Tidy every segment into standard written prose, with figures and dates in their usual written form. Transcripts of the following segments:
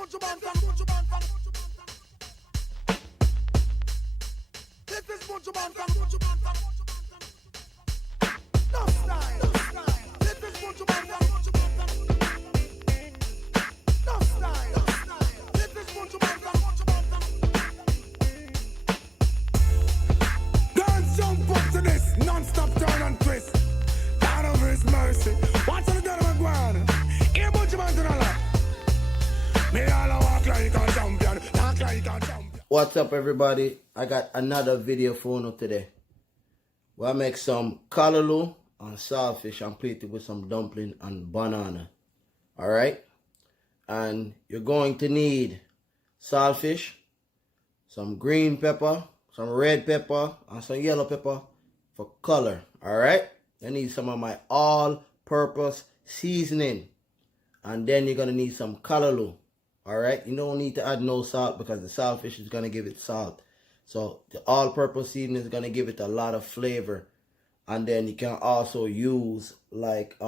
Mucho Bantan, Mucho Bantan. This is Mucho Bantan, Mucho Bantan. No style. This is Mucho Bantan, Mucho Bantan. No style. This is Mucho Bantan, Mucho Bantan. Dance jump up to this, non-stop turn and twist. God over His mercy. Watch the girl of Guan. Here Mucho Bantan a lot. Me all walk like a champion, talk like a champion. What's up, everybody? I got another video for you today. We'll make some callaloo and saltfish and plate it with some dumpling and banana. Alright? And you're going to need saltfish, some green pepper, some red pepper, and some yellow pepper for color. Alright? You need some of my all-purpose seasoning. And then you're going to need some callaloo. Alright, you don't need to add no salt because the saltfish is going to give it salt. So the all-purpose seasoning is going to give it a lot of flavor. And then you can also use like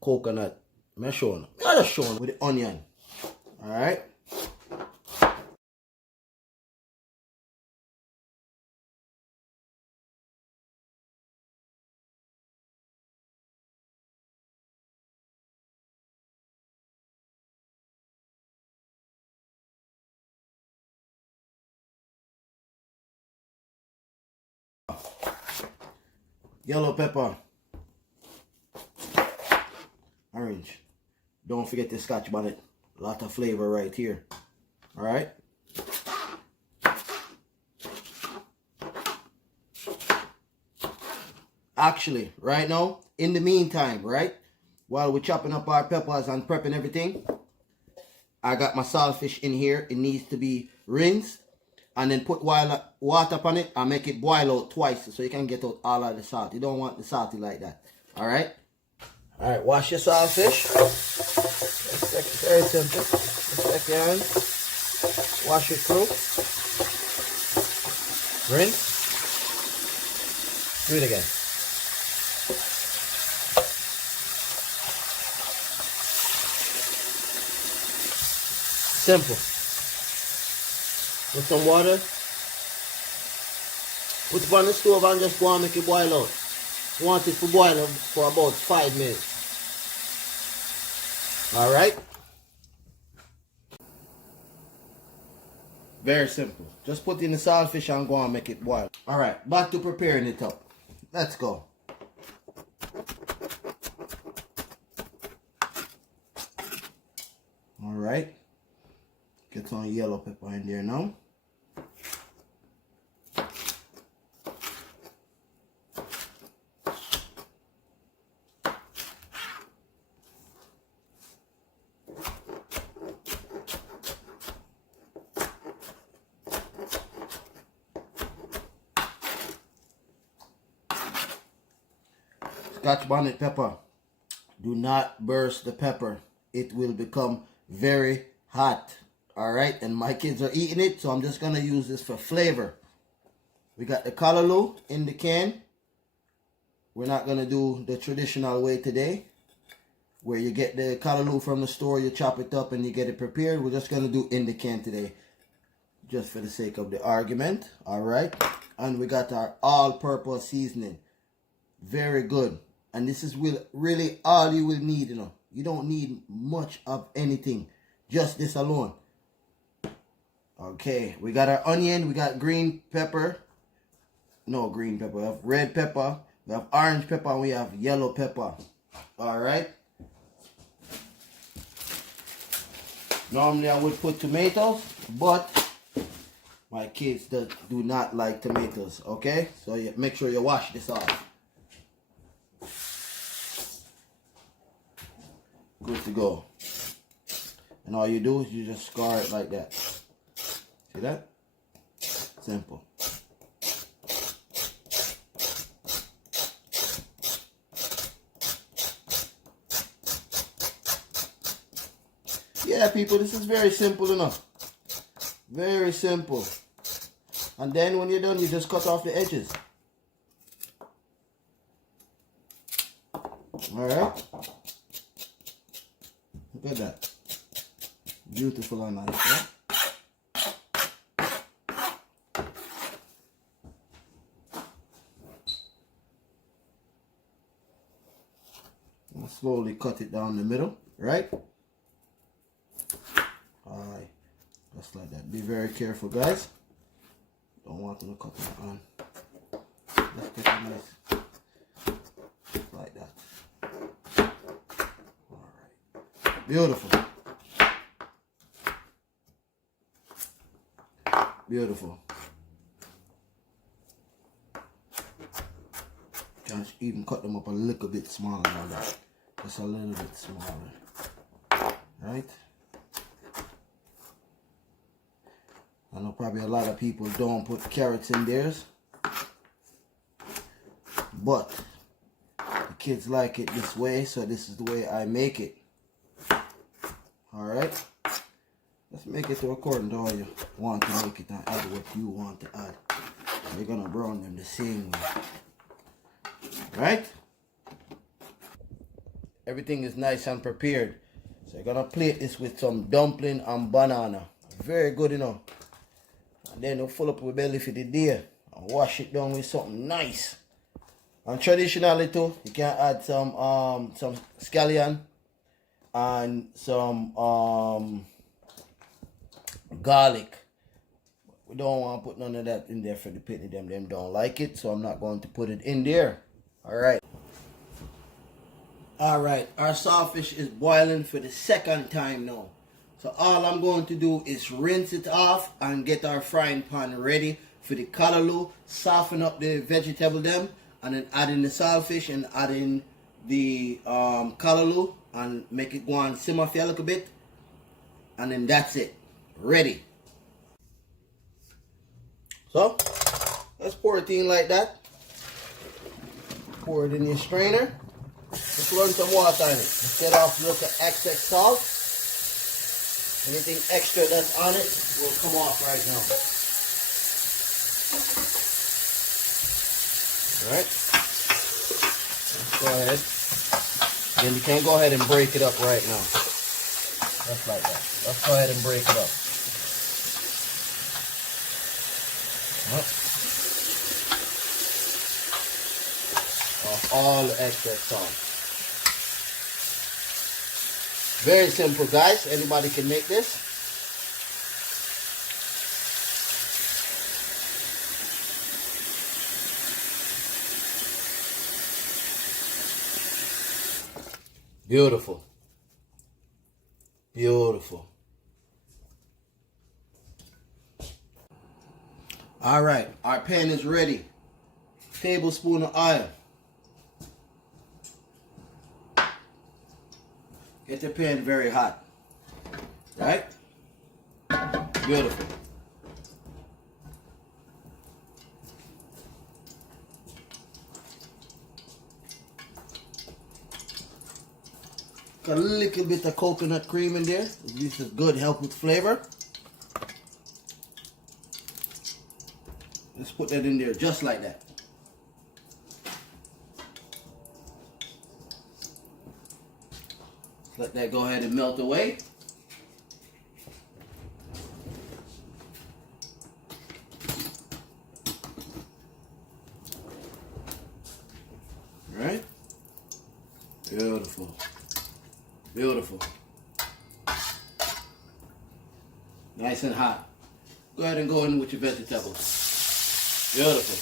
coconut. I'm showing. I'm just showing with the onion. Alright. Yellow pepper. Orange. Don't forget the Scotch bonnet. A lot of flavor right here. Alright. Actually, right now, in the meantime, right, while we're chopping up our peppers and prepping everything, I got my saltfish in here. It needs to be rinsed. And then put water on it and make it boil out twice so you can get out all of the salt. You don't want the salty like that. Alright? Alright, wash your saltfish. Very simple. Just take your hand. Wash it through. Rinse. Do it again. Simple. Put some water. Put it on the stove and just go and make it boil out. You want it to boil for about 5 minutes. Alright? Very simple. Just put in the saltfish and go and make it boil. Alright, back to preparing it up. Let's go. Alright. Get some yellow pepper in there now. Scotch bonnet pepper. Do not burst the pepper. It will become very hot. Alright, and my kids are eating it, so I'm just going to use this for flavor. We got the callaloo in the can. We're not going to do the traditional way today, where you get the callaloo from the store, you chop it up and you get it prepared. We're just going to do in the can today, just for the sake of the argument. Alright, and we got our all-purpose seasoning. Very good. And this is really all you will need, you know. You don't need much of anything, just this alone. Okay, we got our onion, we got green pepper. No green pepper, we have red pepper, we have orange pepper, and we have yellow pepper. Alright. Normally I would put tomatoes, but my kids do not like tomatoes, okay? So you make sure you wash this off. Good to go. And all you do is you just scar it like that. See that? Simple. Yeah, people, this is very simple enough. Very simple. And then when you're done, you just cut off the edges. Alright? Look at that. Beautiful and nice, yeah? And slowly cut it down the middle, right? Alright, just like that. Be very careful, guys. Don't want to cut it on. Just get it nice. Like that. Alright. Beautiful. Beautiful. Can even cut them up a little bit smaller than that. Just a little bit smaller. Right? I know probably a lot of people don't put carrots in theirs. But the kids like it this way, so this is the way I make it. Alright? Let's make it according to how you want to make it and add what you want to add. We're gonna brown them the same way. Right? Everything is nice and prepared. So you're gonna plate this with some dumpling and banana. Very good, you know. And then we'll fill up with belly for the day and wash it down with something nice. And traditionally too, you can add some scallion and some garlic. We don't want to put none of that in there for the pitney. Them don't like it, so I'm not going to put it in there. Alright. Alright, our saltfish is boiling for the second time now. So all I'm going to do is rinse it off and get our frying pan ready for the callaloo. Soften up the vegetable them and then add in the saltfish and add in the callaloo and make it go on simmer for a little bit. And then that's it. Ready. So, let's pour it in like that. Pour it in your strainer. Just run some water in it. Just get off the excess salt. Anything extra that's on it will come off right now. Alright. Let's go ahead. Then you can go ahead and break it up right now. Just like that. Let's go ahead and break it up. Off all the extra salt. Very simple, guys. Anybody can make this. Beautiful. Beautiful. All right, our pan is ready. Tablespoon of oil. Get your pan very hot. Right? Beautiful. Got a little bit of coconut cream in there. This is good help with flavor. Let's put that in there just like that. Let that go ahead and melt away. All right? Beautiful. Beautiful. Nice and hot. Go ahead and go in with your vegetables. Beautiful.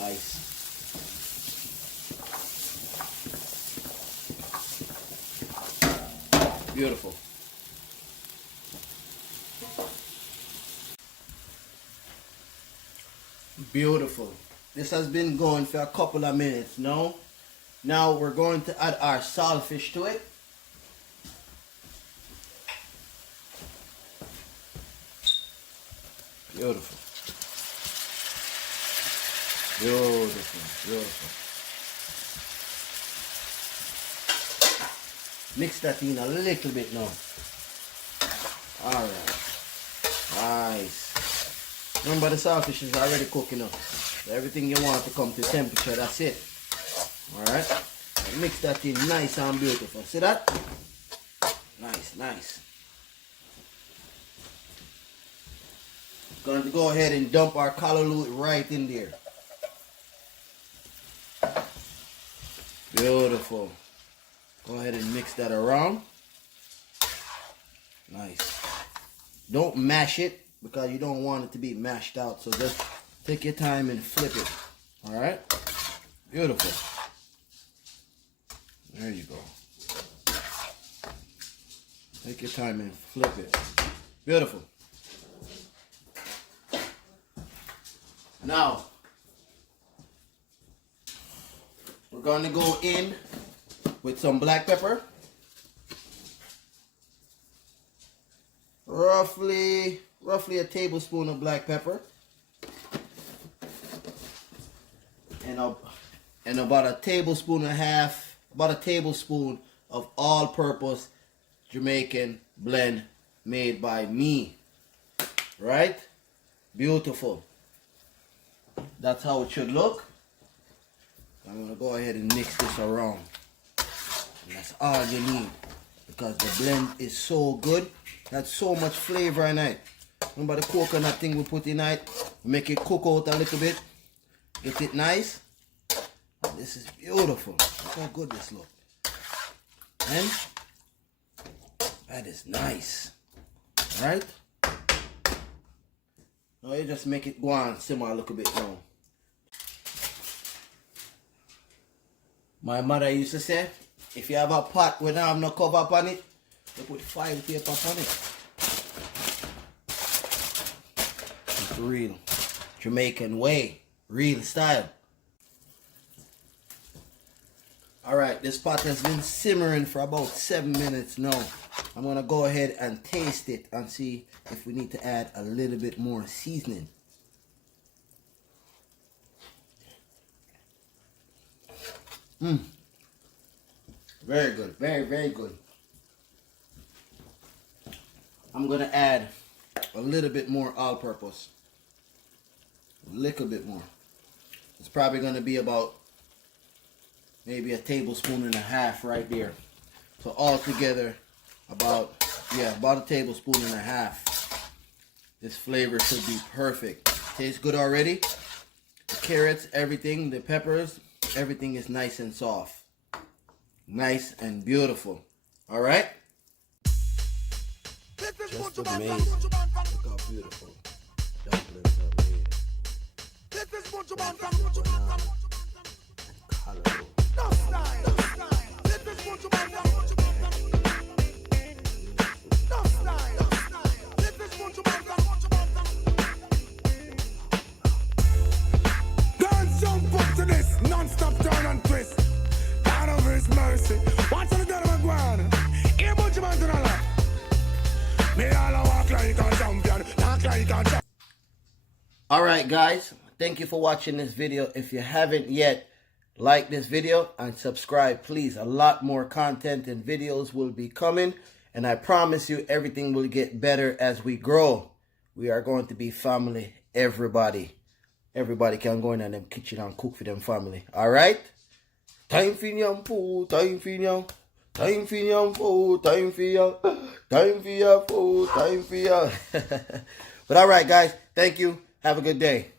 Nice. Beautiful. Beautiful. This has been going for a couple of minutes now. Now we're going to add our saltfish to it. Beautiful. Beautiful. Beautiful. Mix that in a little bit now. Alright. Nice. Remember the saltfish is already cooking up. So everything you want to come to temperature, that's it. Alright. Mix that in nice and beautiful. See that? Nice, nice. Going to go ahead and dump our callaloo right in there. Beautiful. Go ahead and mix that around. Nice. Don't mash it because you don't want it to be mashed out. So just take your time and flip it. Alright? Beautiful. There you go. Take your time and flip it. Beautiful. Now, we're going to go in with some black pepper. Roughly a tablespoon of black pepper. And about a tablespoon and a half, about a tablespoon of all-purpose Jamaican blend made by me. Right? Beautiful. That's how it should look. I'm going to go ahead and mix this around. And that's all you need. Because the blend is so good. That's so much flavor in it. Remember the coconut thing we put in it? Make it cook out a little bit. Get it nice. Oh, this is beautiful. Look how good this looks. And that is nice. Alright? Now you just make it go on simmer a little bit now. My mother used to say, if you have a pot with no cover up on it, you put foil paper on it. It's real Jamaican way, real style. Alright, this pot has been simmering for about 7 minutes now. I'm going to go ahead and taste it and see if we need to add a little bit more seasoning. Very good. Very, very good. I'm going to add a little bit more all-purpose. A little bit more. It's probably going to be about maybe a tablespoon and a half right there. So altogether, about a tablespoon and a half. This flavor should be perfect. Tastes good already. The carrots, everything, the peppers, everything is nice and soft. Nice and beautiful. Alright? Just amazing. Look how beautiful dumplings are made. Dance jump up to this non-stop turn and twist. God of His mercy. Watch the God of Guana. Here bunch of man to the left. Me all walk like a champion. Talk like a champion. Alright guys, thank you for watching this video. If you haven't yet, like this video and subscribe please. A lot more content and videos will be coming. And I promise you everything will get better as we grow. We are going to be family, everybody. Everybody can go in them kitchen and cook for them family. Alright? Time for your food, time for your, time for your food, time for your, time for your food, time for your. But alright guys, thank you. Have a good day.